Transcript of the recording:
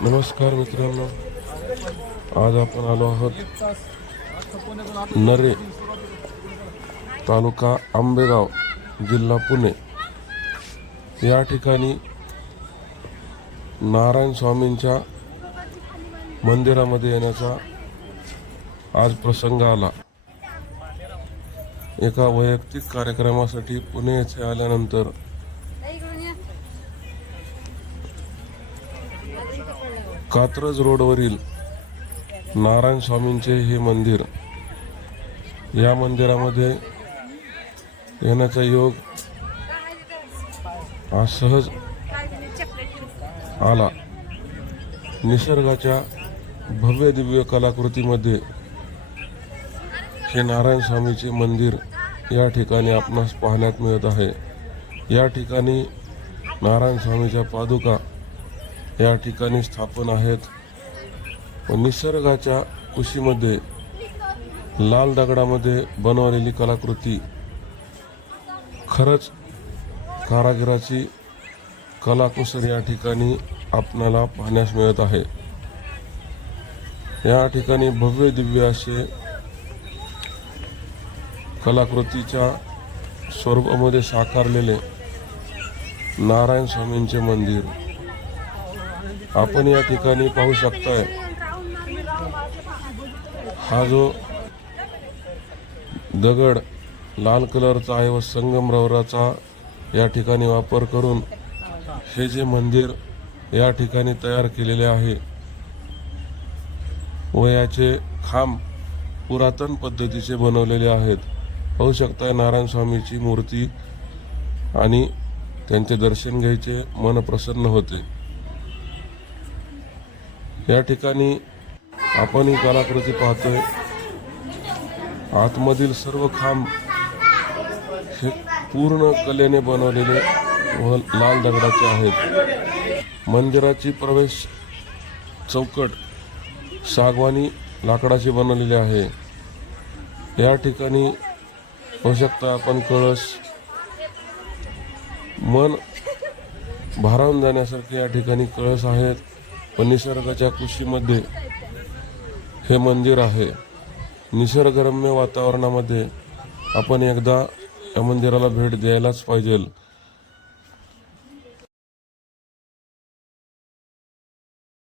नमस्कार मित्रांनो. आज आपण आलो आहोत नरे तालुका आंबेगाव जिल्हा पुणे. या ठिकाणी नारायण स्वामींच्या मंदिरामध्ये येण्याचा आज प्रसंग आला. एका वैयक्तिक कार्यक्रमासाठी पुणे येथे आल्यानंतर कात्रज रोडवरील नारायण स्वामींचे हे मंदिर या मंदिरामध्ये येण्याचा योग सहज आला. निसर्गाच्या भव्य दिव्य कलाकृतीमध्ये हे नारायण स्वामीचे मंदिर या ठिकाणी आपणास पाहण्यात मिळत आहे. या ठिकाणी नारायण स्वामीच्या पादुका या ठिकाणी स्थापन आहेत. व निसर्गाच्या कुशीमध्ये लाल दगडामध्ये बनवलेली कलाकृती खरंच कारागिराची कलाकुसर या ठिकाणी आपणाला पाहण्यास मिळत आहे. या ठिकाणी भव्य दिव्य असे कलाकृतीच्या स्वरूपामध्ये साकारलेले नारायण स्वामींचे मंदिर आपण या ठिकाणी पाहू शकताय. हा जो दगड लाल कलरचा आहे व संगमरवराचा या ठिकाणी वापर करून हे जे मंदिर या ठिकाणी तयार केलेले आहे व याचे खांब पुरातन पद्धतीचे बनवलेले आहेत. पाहू शकताय नारायण स्वामीची मूर्ती आणि त्यांचे दर्शन घ्यायचे मन प्रसन्न होते. या ठिकाणी आपण ही कलाकृती पाहतोय. आतमधील सर्व खांब हे पूर्ण कलेने बनवलेले व लाल दगडाचे आहेत. मंदिराची प्रवेश चौकट सागवानी लाकडाची बनवलेली आहे. या ठिकाणी होऊ शकता आपण कळस मन भारावून जाण्यासारखे या ठिकाणी कळस आहेत. व निसर्गाच्या कुशीमध्ये हे मंदिर आहे. निसर्गरम्य वातावरणामध्ये आपण एकदा या मंदिराला भेट द्यायलाच पाहिजे.